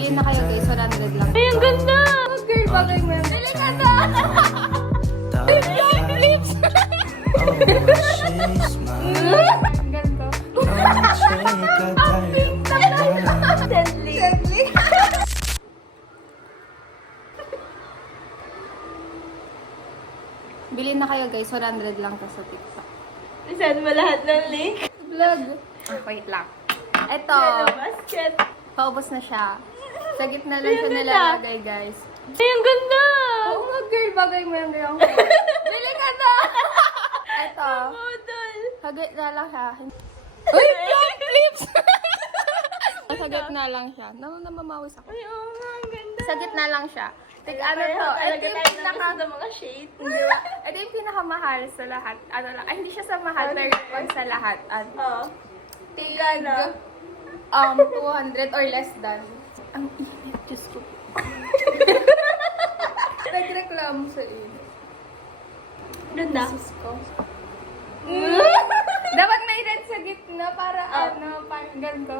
Bilhin na kayo guys, 100 lang. Ay, ang ganda! Oh, girl, bagay mo yun. Bili ka na! Yung lips! Ang ganda. Ang pink na lang! Deadly. Gently. Bilhin na kayo guys, 100 lang to sa TikTok. Send mo lahat ng link. Vlog. Wait lang. Ito. Hello, basket. Paubos na siya. Sa gitna lang siya Ayun na. nilalagay, guys. Ay, ang ganda! Oo nga, girl. Bagay mo yung girl. Bili ka na! Ito. Model. Sa gitna lang siya. Uy! Yung lips! Sa gitna lang siya. Namamawis ako. Ay, oo nga, ang ganda. Sa gitna lang siya. Tig, ano Pareho to? Ito talaga yung tayo pinaka... ng gusto ng mga shade. Hindi ba? Ito yung pinakamahal sa lahat. Ano lang. Ay, hindi siya sa mahal, pero pag sa lahat. Oo. Tig, Gana? 200 or less than. Ang init, Diyos ko. Nagreklamo sa init. Ganda. Sis ko. Dapat may red sa gitna para ano, parang ganito.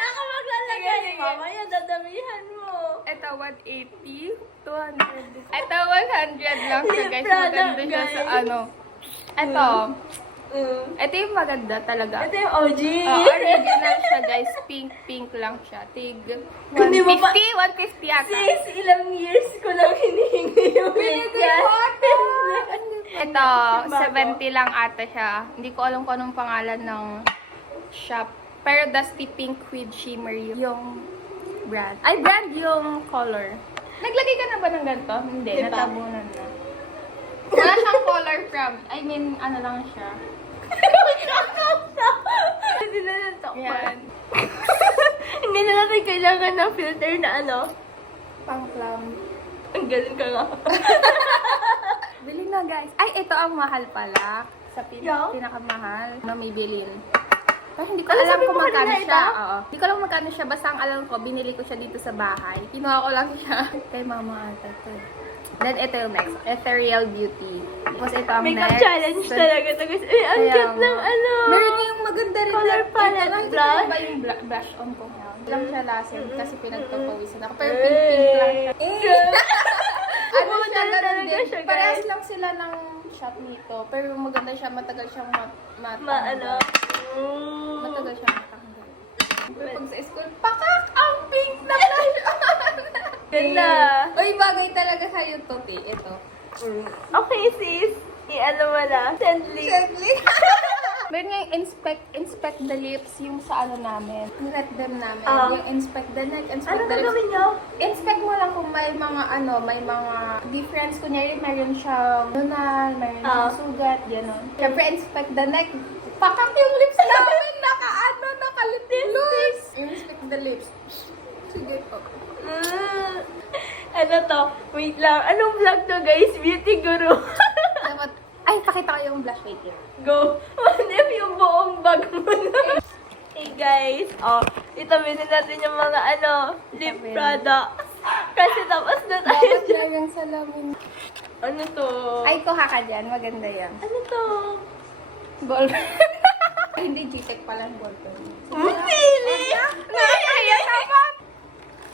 Ako maglalagay. Mamaya, dadamihan mo. Ito, 180, 200. Ito, 100 lang siya, guys. Prada, Maganda siya sa guys. ano. Ito. Ito yung maganda talaga. Ito yung OG. Original siya, guys. Pink lang siya. Tig. Hindi mo pa- 150 yata. Sis, ilang years ko lang hinihingi yung Binigay yan. ko ata. Ito, 70 lang ata siya. Hindi ko alam kung anong pangalan ng shop. Pero dusty pink with shimmer yung brand. Ay, brand yung color. Naglagay ka na ba ng ganito? Hindi, Di ba? natabunan na. Wala siyang color from, I mean, ano lang siya. Hindi na lang Yan. Hindi na natin kailangan ng filter na ano. Pang plum. Ang galing ka nga. Bili na, guys. Ay, ito ang mahal pala. Sa Yo? pinakamahal na may bilin. Pero hindi ko Ano, alam sabi kung mo magkano kanina siya. ito? Oo. Hindi ko alam magkano siya. Basta ang alam ko, binili ko siya dito sa bahay. Kinuha ko lang siya. Kay mama ata ito. Then, ito yung next. Ethereal Beauty. Tapos ito ang Makeup next. challenge talaga to guys. Ay, ang Kaya cute nga. ng ano. Meron yung maganda rin. Color na- palette, ito lang, blush. ito ba yung blush on ko ngayon? Lang siya last year kasi pinagpapawisan ako. Pero pink lang siya. Ano siya, ganun talaga din. siya, guys. Parehas lang sila ng shop nito. Pero maganda siya, matagal siyang Ano? Matagal siyang matanggal. Pag sa school, pakak! Ang pink na blush on! Ganda. Uy, bagay talaga sa'yo to, Ti. Ito. Okay, sis. I-ano mo na. Sendly. Gently. Meron nga yung inspect the lips, yung sa ano namin. Nilet them namin. Yung inspect the neck, inspect Ano the lips. gagawin nyo? Inspect mo lang kung may mga ano, may mga difference. Kunyari, meron siyang lunal, meron siyang sugat, gano'n. Siyempre, inspect the neck. Pakak yung lips namin, nakalip-lips. Inspect the lips. Sige po. Ano to? Wait lang. Anong vlog to, guys? Beauty Guru. Dapat, ay, pakita ko yung blush. Wait here. Go. Manip yung buong bag mo na. Hey, guys. Oh, itaminin natin yung mga lip Itamin. products. Kasi tapos na tayo Dapat dyan. lang yung salamin. Ano to? Ay, kuha ka dyan. Maganda yan. Ano to? Ballpen. Ay, hindi, G-Tech pala yung ballpen. Pili! Nakakaya naman!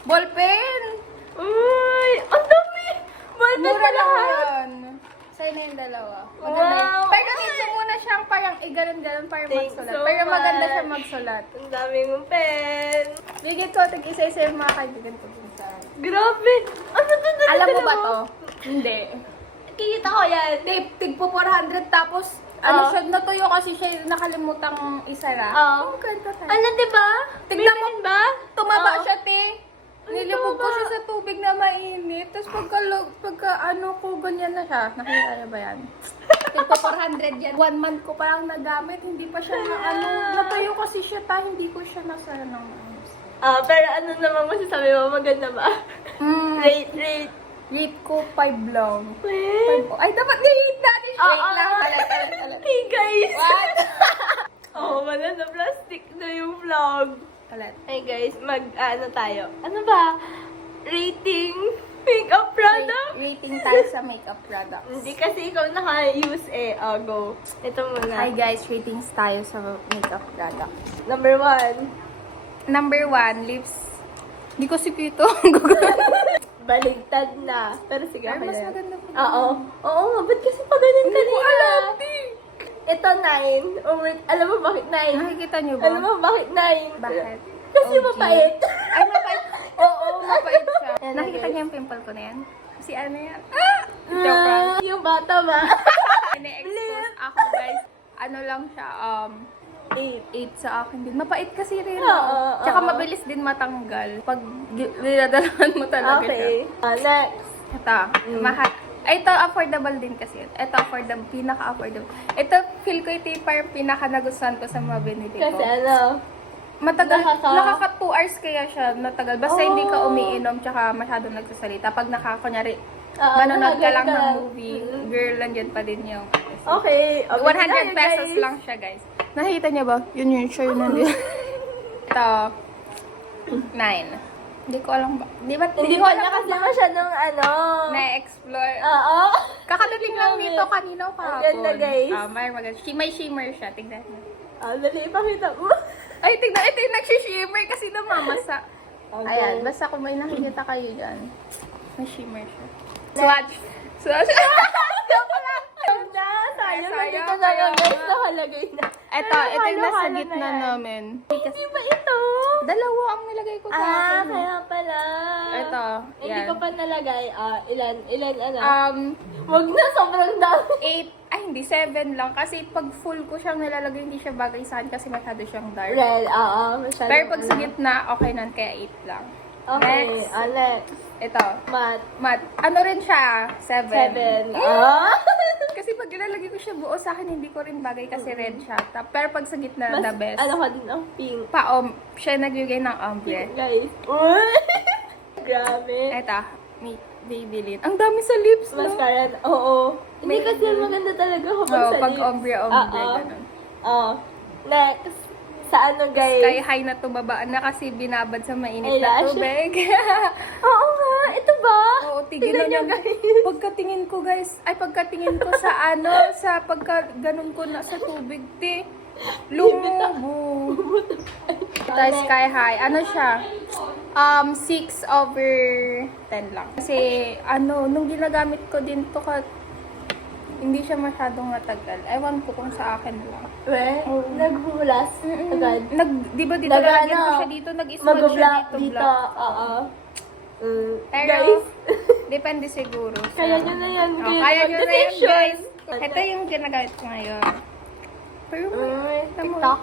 Ballpen! Uy! Ang dami! Ballpen Mura na lang lahat! yun. Sa'yo na yung dalawa. Maganda Wow! yun. Pero dito muna siyang parang igalan-galan para Thanks magsulat. so Pero maganda much. siya magsulat. Ang daming pen. Bigyan ko, tig-isa-isa yung mga kaibigan ko dun sa... Grabe! Ano to? Alam mo ba to? Hindi. Kita ko yan. Tig po 400 tapos ano siya, natuyo kasi siya nakalimutang isara. Oo. Ganito tayo. Ano, diba? Tignan mo. ba? Tumaba Oo. siya, te. Nilubog ko tumaba? siya sa tubig na mainit. Tapos pagka ano ko, ganyan na siya. Nakita niyo ba yan? Tigpa 400 yan. 1 month ko parang nagamit. Hindi pa siya na ano. Natuyo kasi siya hindi ko siya nasara ng maayos. Pero ano naman masasabi mo? Maganda ba? Rate. Rate ko 5 lang. Wait. Ay, dapat i-rate natin. Wait lang. Alat. Hey, guys. What? Wala na plastic na yung vlog. Alat. Hey, guys. Ano tayo? Ano ba? Rating makeup product? Rating tayo sa makeup products. Hindi kasi ikaw naka-use go. Ito muna. Hi guys, ratings tayo sa makeup products. Number 1. Number 1, lips Hindi ko si Pito. Baligtad na. Pero sige, Ay, okay mas na. maganda po. Oo. Oo nga, ba't kasi pa ganun Hindi ko kanina? alam, di. Ito, 9. Oh, wait, alam mo bakit 9? Nakikita niyo ba? Alam mo bakit 9? Bakit? Kasi OG. mapait. Ay, mapait. Oo, mapait siya. Yan, Nakita guys. niyo yung pimple ko na yan? Si ano yan? Ah! Joke lang. Yung bata ba? Ine-expose ako, guys. Ano lang siya, 8 sa akin din. Mapait kasi rin. Oo, Tsaka oo. mabilis din matanggal. Pag dinadalaman mo talaga siya. Okay. Next. Ito, mahal. Ay, ito, affordable din kasi. Ito, affordable, pinaka-affordable. Ito, feel ko ito yung parang pinaka-nagustuhan ko sa mga binili ko. Kasi ano? Matagal, Nakaka- nakaka 2 hours kaya siya natagal. Basta hindi ka umiinom, tsaka masyadong nagsasalita. Pag kunyari, manonood ka lang ng nakagal ka. movie, girl, nandiyan pa din yung... Okay. 100 pesos lang siya, guys. Nakita niya ba? Yun siya yun nandiyan. Ito, 9. Hindi ko alam ba? Hindi ko na kasi masyadong ano. Na-explore. Oo. Kakadating lang dito kanina o kahapon. Ang ganda, guys. May maganda. May shimmer siya. Tignan mo. Dali, ipakita mo. Ay, tignan. Ito yung nag-shimmer kasi namamasa. Okay. Ayan. Basta kung may nakikita kayo dyan. May shimmer siya. Swatch. Swatch. Joke lang. Sayang, Sayang, nandito na kaya yung guys nga. nakalagay na. Ito Pero yung nasa halo-halo gitna na yan. namin. Hindi ba ito? Dalawa ang nilagay ko sa akin. Kaya pala. Ito. Hindi Yan. ko pa nalagay. Ilan ano? 8. Wag na, sobrang dami. Ay, hindi. 7 lang. Kasi pag full ko siyang nilalagay, hindi siya bagay sa akin kasi masyado siyang dark. Red, oo. Masyadong Pero pag sa ano. gitna, okay nan. Kaya 8 lang. Okay, Next. next. Ito. Mat. Ano rin siya? 7. 7. Kasi pag nilalagay ko siya buo sa akin, hindi ko rin bagay kasi red siya. Pero pag sa gitna, Mas, the best. ano ka din ang pink. Siya nagbigay ng ombre. Guys. Uy! Grabe. Ito, Maybelline. Ang dami sa lips, no? Mascara. Oo. Hindi kasi maganda talaga kapag Oo, sa pag lips. ombre, ganun. Oo. Next. Sa ano, guys? Sky high na tumabaan na kasi binabad sa mainit na Eyelash. tubig. Oo nga. Ito ba? Oo, tigilan Tignan niyo, niyo, guys. Pagkatingin ko sa pagka ganun ko na sa tubig, lumubo. Ito, sky high. Ano siya? 6/10 lang. Kasi, nung ginagamit ko din to, hindi siya masyadong matagal. Ewan ko kung sa akin lang. Naghulas agad. Di ba dito Nag- lalagyan ko ano, siya dito, nag-smudge siya Mag-block dito, dito. black. Oo. Pero, Guys. depende siguro. sa- Kaya nyo na yan. Oh, kaya nyo na yan, Decision. guys. Ito yung ginagamit ko ngayon. Pero, TikTok.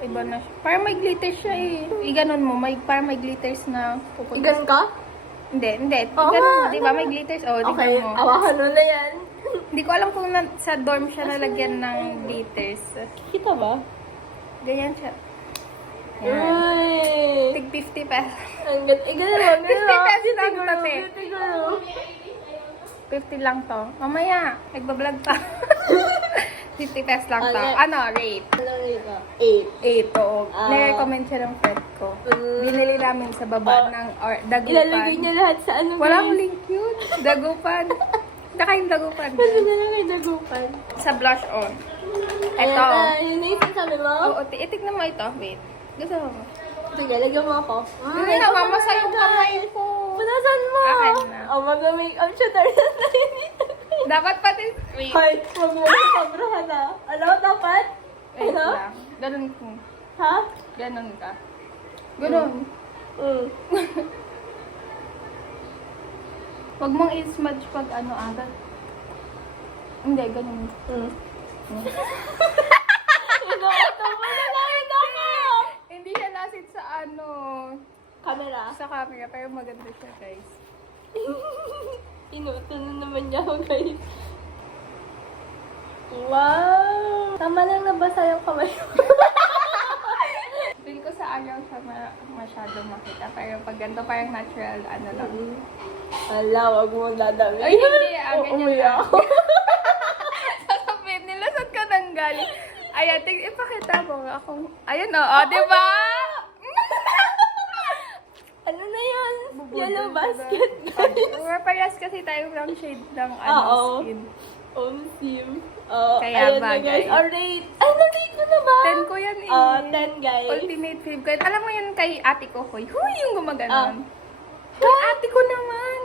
iba na siya. Parang may glitters siya eh. Iganon mo, parang may glitters na pupunta. Igan ka? Hindi. Oo Iganon mo, nga. di ba? May glitters. Oh, Okay, tignan mo. awakan mo na yan. Hindi ko alam kung sa dorm siya nalagyan ng glitters. Kita ba? Ganyan siya. Yan. Uy! Tig 50 pesos. Ang ganda. Ganun. 50 pesos lang to, te. Siguro. 50 lang to. Mamaya, nagbablog pa. 50 pesos lang to. Okay. Ano, rate? Ano ito? 8. 8, oo. Ah. Nire-recommend siya ng friend ko. Binili namin sa baba ng Dagupan. Ilalagay niya lahat sa ano. Walang guys. link yun. Dagupan. Tsaka yung Dagupan. Pwede na lang ay nagupan. Sa blush on. Ayan Ito. na, yun na yung sinasabi mo? Oo, itignan mo ito. Wait. Gusto mo? Sige, lagyan mo ako. Hindi na, mamasa yung kamay ko. Punasan mo! Akin na. Mag-make-up siya tayo na yun. Dapat pati... Wait. Hoy, huwag mo na sobrahan na. Alam mo, dapat? Wait Ano? lang. Ganun ko. Ha? Ganun ka. Ganun. Huwag mong i-smudge pag agad. Hindi, ganun. Ito mo na lang ako! Hindi siya nasit sa Camera. sa camera, pero maganda siya, guys. Inuto na naman niya ako, guys. Wow! Tama lang nabasa yung kamay ko. Feel ko sa araw siya masyado makita, pero pag ganito parang natural, lang. Ala, wag mo dadami. Ay, hindi, ganyan Uuwi lang. ako. Sasabihin nila, saan ka nang galing? Ayan, ipakita mo nga akong... Ayan, di ba? Ano na yun? Yellow Bubudol, basket, diba? guys. Parehas kasi tayo ng shade ng Oo. skin. Sim. Kaya Ayan na, bagay. guys. Rate. Ay, na-rate ko na ba? 10 ko yan eh. 10, guys. Ultimate favorite. Alam mo yun, kay ate ko, Huy, yung gumaganon. Kay ate ko naman.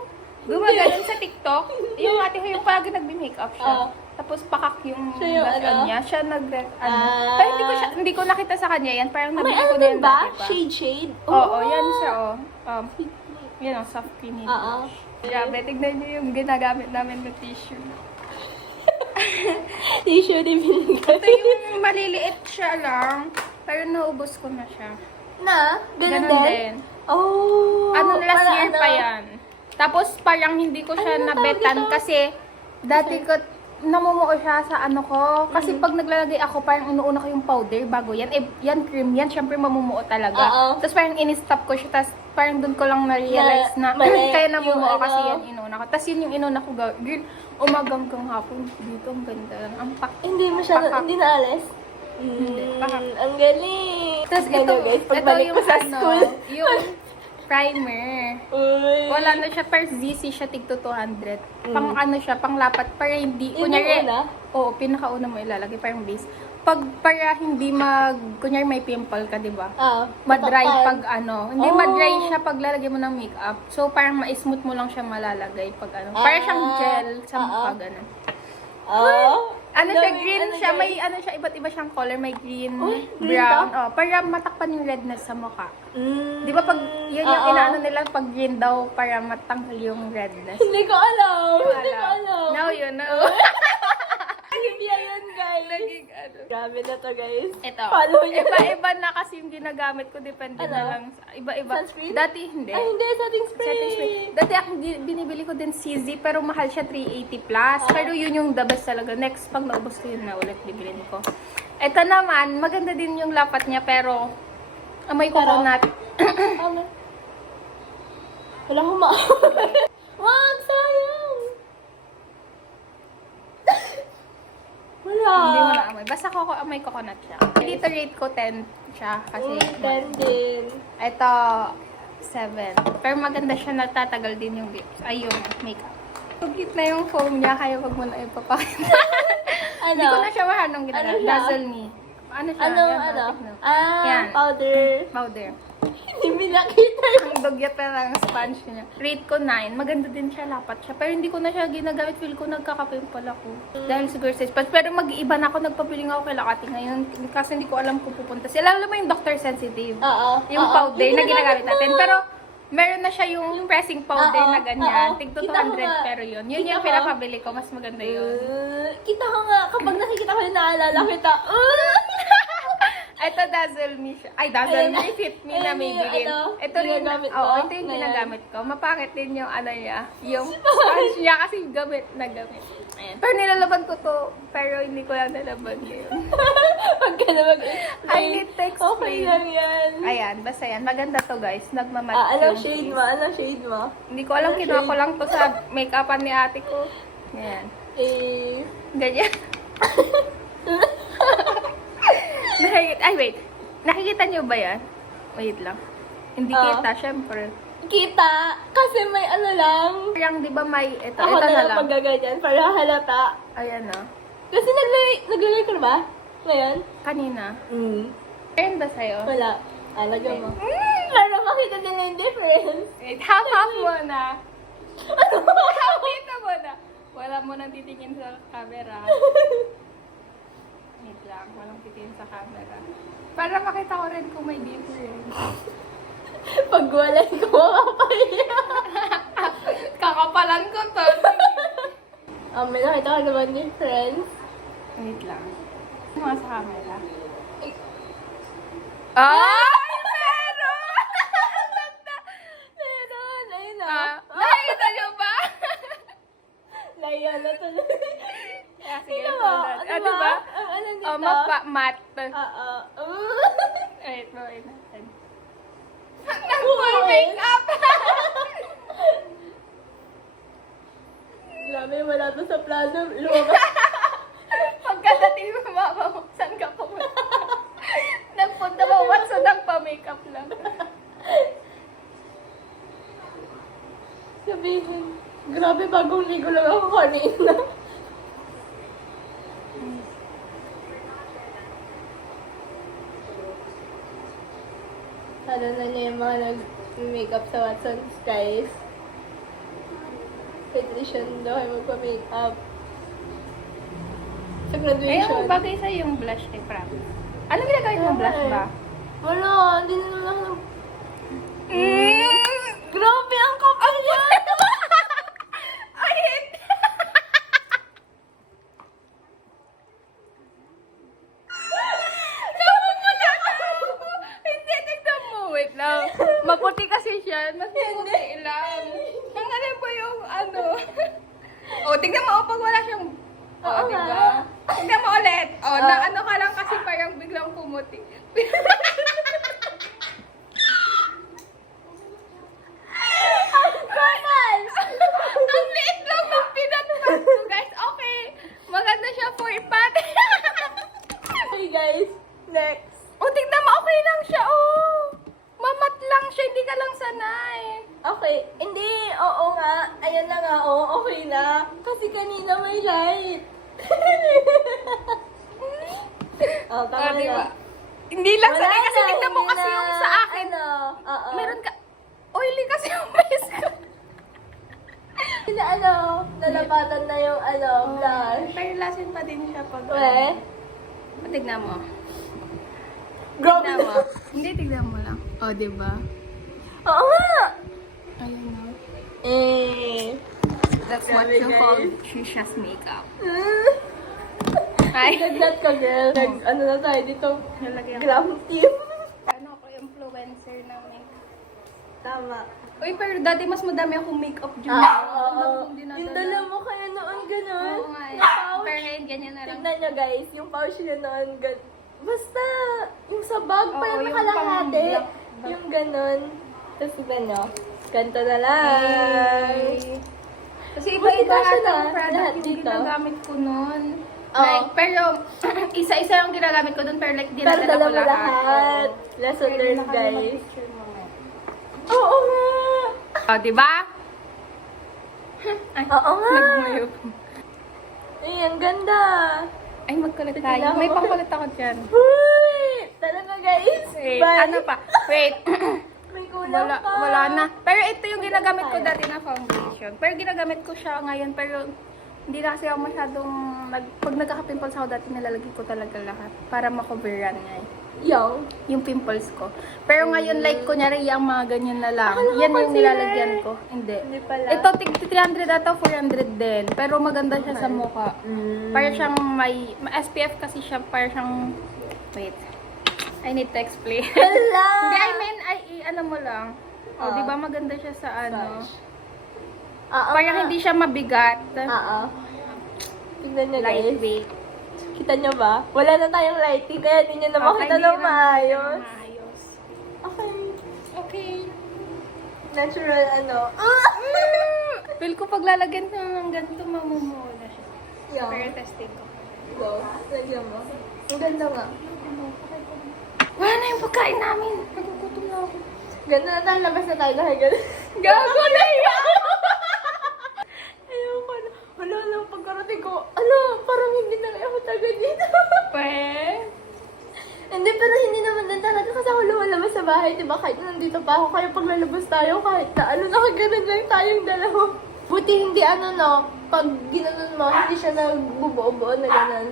Gumaganon sa TikTok. Yung ate ko yung palagi nagbi-makeup siya. Tapos pakak yung Siya yung blush on ano? niya. Siya Pero hindi ko nakita sa kanya yan. Parang May nabili ano ko na din yan ba? dati pa. Shade? Oo, yan siya, yan o, soft creamy. Oo. Grabe, tignan niyo yung ginagamit namin na tissue. Tissue din binigay. Ito yung maliliit siya lang. Pero naubos ko na siya. Na? Ganun din? din. Oh. Last para year pa yan. Tapos parang hindi ko siya Ano na tawag nabetan dito? kasi dati ko namumuo siya sa ano ko. Kasi pag naglalagay ako, parang inuuna ko yung powder bago yan. Eh, yan cream yan. Syempre mamumuo talaga. Oo. Tapos parang in-stop ko siya. Tapos parang doon ko lang na-realize na, mali kaya yung namumuo ano. kasi yan inuna ko. Tapos yun yung inuna ko. Girl, umagang kang hapon. Dito, ang ganda lang. Ang Hindi masyado, Pakak. hindi naalis? Hindi, pakak. Ang galing. Tapos Ganun, ito, guys, ito pagbalik yung ko sa ano, school. yung primer. Uy. Wala na siya, per ZC siya tigto 200. Pang ano siya, pang lapat, para hindi, Yun kunyari, yung una? oo, pinakauna mo ilalagay, parang base. Para hindi kunyari may pimple ka, di ba? Madry pag ano, hindi Oh. madry siya pag lalagay mo ng makeup. So, parang ma-smooth mo lang siya malalagay pag ano. Para siyang gel sa mukha, ganun. Ano siya, green siya, may ano siya, iba't iba siyang color, may green, Uy, green brown, ba? para matakpan yung redness sa mukha. Mm. Di ba pag, yun yung inaano nila pag green daw para matanggal yung redness. Hindi ko alam. Hindi ko alam. Now you know. Olivia yan, guys. Naging ano. Grabe na to, guys. Ito, Follow niyo. iba-iba na kasi yung ginagamit ko, depende Ano? na lang. Iba-iba. Sunscreen? Dati hindi. Ay, hindi. Setting spray. Setting spray. Dati ako binibili ko din CZ, pero mahal siya 380 plus. Pero yun yung the best talaga. Next, pag naubos ko yun na ulit, bibilin ko. Ito naman, maganda din yung lapat niya, pero amoy coconut. Wala akong Wag, sayang. Wala. Hindi mo na amoy. Basta amoy coconut siya. Dito rate ko 10 siya kasi 10 din. ito 7. Pero maganda siya, natatagal din yung lips. Ay, yung makeup. Complete na yung foam niya, kaya wag mo na ipapakita. Ano? Hindi ko na siya mahal nung ginagawa. Ano siya? Dazzle Me. Ano siya? Ano? Yan, Ano? tignan. Ah, Yan. powder. Powder. Hindi mo nakita. Ang dugyat na lang sponge niya. Rate ko 9. Maganda din siya, lapat siya. Pero hindi ko na siya ginagamit. Feel ko nagkaka-pimple ako. Dahil siguro sa spots. Pero mag-iiba na ako. Nagpapiling ako kay Lakati ngayon. Kasi hindi ko alam kung pupunta. Sila alam mo yung Dr. Sensitive. Oo. Yung oo. powder Yung na ginagamit natin. mo. Pero meron na siya yung pressing powder Oo, na ganyan. oo. Tigto Kita ko 200 nga. pero yun. Yun Kita yung ko. pinapabili ko. Mas maganda yun. Kita ko nga. Kapag nakikita ko yung naalala kita. Ito Dazzle Me siya. Ay, Dazzle Me. Fit Me na Ayan may yung bilin. ano, Ito rin. ginagamit Oo, mo? ito yung Ayan. ginagamit ko. Mapakit din yung ano niya. Yung sponge niya kasi gamit na gamit. Ayan. Pero nilalaban ko to. Pero hindi ko lang nalaban ngayon. Huwag ka na I need to explain. Okay lang yan. Ayan, basta yan. Maganda to guys. Nagmamatch Anong yung shade face. mo? Anong shade mo? Hindi ko alam, Anong kinuha ko shade? lang to sa make-upan ni ate ko. Ayan. Ganyan. Ay, wait. Nakikita niyo ba yan? Wait lang. Hindi Oo. kita, syempre. Kita. Kasi may ano lang. Parang di ba may, ito Ako na na lang lang. magaganyan para halata. Ayan na. Kasi naglalagay ko na ba? Ngayon? Kanina. Mm. Ayun ba sa'yo? Wala. Lagyan mo. Para makita nila yung difference. Wait, half muna. Half dito muna. Wala mo nang titingin sa camera. Wait lang, walang titingin sa camera. Para makita ko rin kung may difference. Pag walay ko, makapaya. Kakapalan ko to. May nakita ko naman difference. Wait lang. Mga sa camera. Ay! Meron! Meron. Ayun na. Nakikita niyo ba? Laya na tuloy. Ah, sige, Ano hold ba? on. Ano Ano ba? ba? Ang ano dito? Matte. Oo. Wait, wait natin. Nag-full makeup! Grabe, wala to sa plano. Lumabas. Pagkadating mo, mama mo, saan ka pumunta? Nagpunta mo, what's so nagpa-makeup lang. Sabihin. Grabe, bagong ligo lang ako kanina. Napanood niya yung mga nag-makeup sa Watson's, guys. Pwede siya daw ay magpa-makeup. Sa Ayun, graduation. bagay sa'yo yung blush kay promise. Ano ginagamit mong blush ba? Wala, hindi na naman ako. Grabe, ang kapal niya! Ay, hindi! Namumuta ka! Hindi, tignan mo. Wait lang. Maputi kasi siya. Mas maputi lang. Ang ano po yung ano. O, tignan mo. Pag wala siyang... O, Oo diba? nga. Tignan mo ulit. O, na ano ka lang kasi parang biglang pumuti. Kapal! Ang liit lang ng pinatpas ko, guys. Okay. Maganda siya for ipat. Okay, guys. Next. O, tignan mo. Okay lang siya. Oh. Mamat lang siya. Hindi ka lang sanay. Okay. Hindi, oo nga. Ayan na nga, oo. Okay na. Kasi kanina may light. Oh, tama Oh, diba? na. Hindi lang Wala sanay kasi na, tignan mo hindi kasi na. yung sa akin. Ano? Oo. Meron ka... Oily kasi yung face ko. Sila ano, nalapatan na yung ano, blush. Pero lasin pa din siya pag... We? O, tignan mo. Grabe Tignan mo. na. Hindi, tignan mo lang. O, diba? Oo nga. Ayun na. Eh. That's what Grabe, you guys. call Trisha's makeup. Ay. Nag-nut ka, girl. Ano na tayo dito? Nalagyan ko. Glam team. Ano ako, influencer ng makeup. Tama. Uy, pero dati mas madami akong makeup dyan. Oo. Yung Yung dala mo kaya noon ganun. Oo nga eh. Yung pouch. Pero ngayon, ganyan na lang. Tignan nyo guys, yung pouch niya noon, basta, yung sa bag pa Oo, yung yung nakalahati. pang-black. Yung ganun. Tapos tignan nyo, ganito na lang. Kasi Buti iba-iba kasya ata na, ang product lahat yung dito. ginagamit ko noon. Oo. Like, pero isa-isa yung ginagamit ko doon, pero like, Pero dinadala dala ko mo lahat. lahat. Oo. Lesson Pero learned, nakalimutan guys. picture mo, eh. Oo nga. Oh, diba? Ay, Oo nga. nagmayop. Ay, ang ganda. Ay, magkulit Tignan tayo. mo. May pangkulit ako dyan. Uy! Talaga guys. Wait, Bye. ano pa? Wait. May kulang Wala, pa. wala na. Pero ito yung ginagamit ko dati na foundation. Pero ginagamit ko siya ngayon, pero hindi na kasi ako masyadong, pag nagkaka-pimples ako dati, nilalagay ko talaga lahat para makoveran niya yung pimples ko. Pero ngayon, like, kunyari, yung mga ganyan na lang. Akala ko Yan yung concealer. nilalagyan ko. Hindi. Hindi pala. Ito, 300 ata, 400 din. Pero maganda siya sa mukha. Para siyang may SPF kasi siya, para siyang, wait. I need to explain. Hala! Hindi, I mean, ano mo lang. Oh, Ah. di ba maganda siya sa ano? Oo Parang nga. hindi siya mabigat. Oo. Tignan nyo guys. Lightweight. Kita nyo ba? Wala na tayong lighting, kaya hindi nyo na makita ng maayos. Maayos. Okay. Okay. Natural ano. Ah! Feel ko paglalagyan ko ng ganito, mamumula siya. Yan. Pero testing ko. Go. Lagyan mo. Ang ganda nga. Wala na yung pagkain namin. Nagugutom na ako. Ganda na tayo. Labas na tayo dahil ganda. Gago na yan! Ayoko na. Wala lang pagkarating ko. Ano? Parang hindi na ako taga dito. Hindi, pero hindi naman din talaga kasi ako lumalabas sa bahay, diba? Kahit nandito pa ako, kaya pag lalabas tayo, kahit na ano, nakaganon lang tayong dalawa. Buti hindi ano, no? Pag ginanon mo, hindi siya nagbubuo-buo na ganon.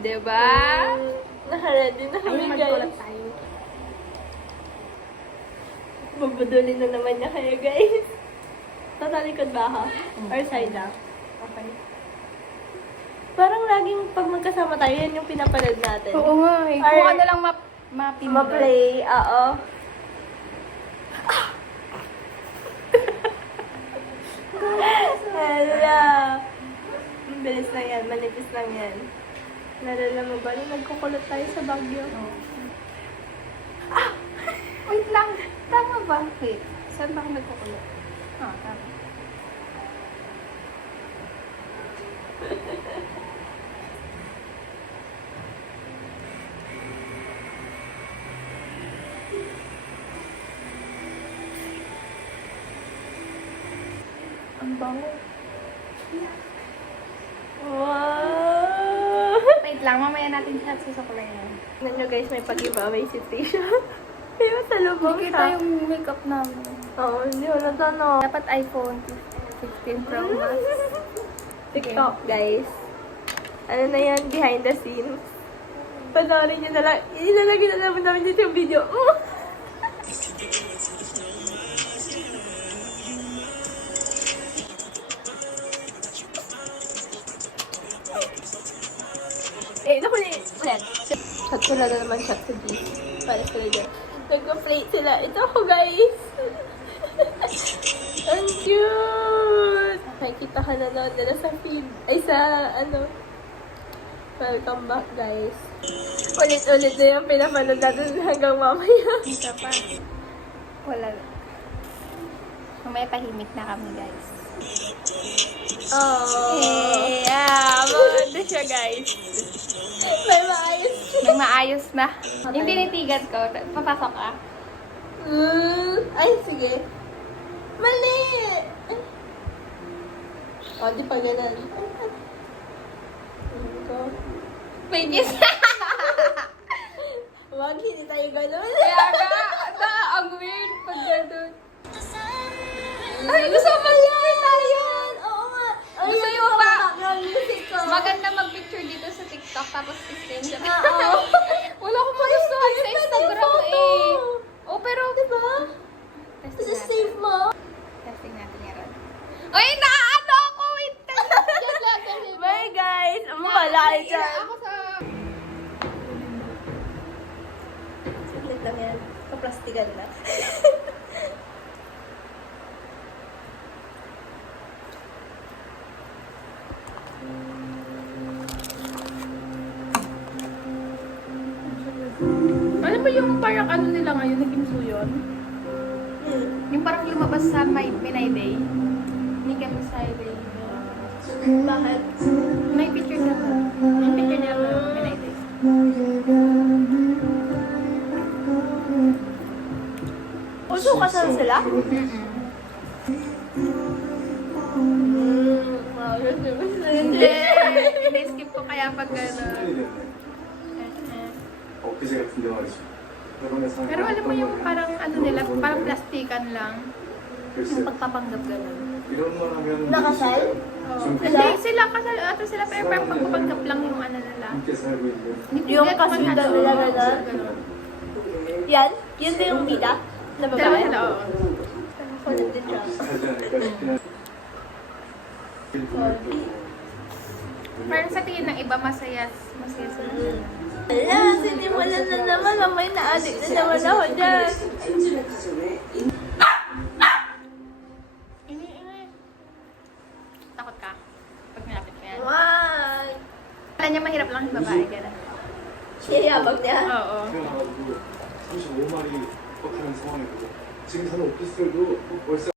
Diba? Naka-ready na kami, Ayun, guys. magkulat tayo. Babudulin na naman niya kayo, guys. Tatalikod ba ako? Or side up? Okay. Parang laging pag magkasama tayo, yan yung pinapanood natin. Oo nga eh. Or- Kung ano lang mapindot. Ma-play, oo. Hala. Ang bilis lang yan, manipis lang yan. Nalala mo ba nung nagkukulot tayo sa Baguio? Wait lang. Tama ba? Wait. Saan ba ako nagkukulit? Ah, tama. Ang bango. Wow! Wait lang, mamaya natin siya susukulay yan. Tignan nyo guys, may pag-giveaway si Trisha. nakasalubong Nakita siya. yung makeup namin. Oo, hindi ko natanong. Dapat iPhone 15 Pro Max. TikTok, guys. Ano na yan, behind the scenes. Panoorin nyo na lang. Ilalagay na naman namin dito yung video. Naku ulit. Shot sila na naman, shot sa G. Para sila dyan. Nagpa-plate sila. Ito ako, guys. Ang cute! Nakikita ka na noon nila sa feed. Ay, sa ano. Welcome back, guys. Ulit-ulit na yung pinapanood natin hanggang mamaya. Isa pa. Wala. Mamaya tahimik na kami, guys. Oh. Maganda siya, guys. May maayos. May maayos na. Yung tinitigan ko, papasok ka. Ay, sige. Mali! O, di pa ganun. May kiss. Wag, hindi tayo ganun. Kaya nga, ang weird pag gano'n. Ay, gusto mo mag-picture tayo? Oo nga. Gusto Ayun, niyo ba? background music ko. Maganda mag-picture dito sa TikTok tapos i-screenshot. Oo. Wala akong magustuhan sa Instagram eh. Oh, pero Diba? testing Just natin. save mo. Testing natin yan. Ay, naaano ako! Wait! Just lang kasi. Bye, guys. Malaki siya. Ako sa... Saglit lang yan. Kaplastikan na. Alam mo yung parang ano nila ngayon, naging suyon? Yung parang lumabas sa Pinay Day. Ni Kim Day. Bakit? May picture na ba? Yung picture nila sa Pinay Day. Puso kasal sila? Hindi. Hindi-skip ko kaya pag gano'n. 엊그제 같은 영화였어. 결혼해서 Pero alam mo yung parang ano nila, parang plastikan lang. Yung 글쎄 pagpapanggap gano'n. 이런 말 하면 nakasal? 좀 Hindi sila kasal ata sila pero parang pagpapanggap lang yung ano nila. 함께 살고 있는 Hindi Yung get kasal man daw ano. nila gano'n? Yan? Yun ba yung bida? Na Dalawa babae? sila, oo. Kulit din siya. 비슷하지 않을까 싶긴 한데 Parang sa tingin ng iba masaya sila. Ala, sinimulan na naman. May na-addict na naman ako dyan. Ini. Takot ka? Pag nilapit mo yan. Why? Kala niya mahirap lang yung babae, gano'n. Siyayabag niya. Oo. 태어나가지고 35마리 뻑하는 상황이거든. 지금 사는 오피스텔도 월세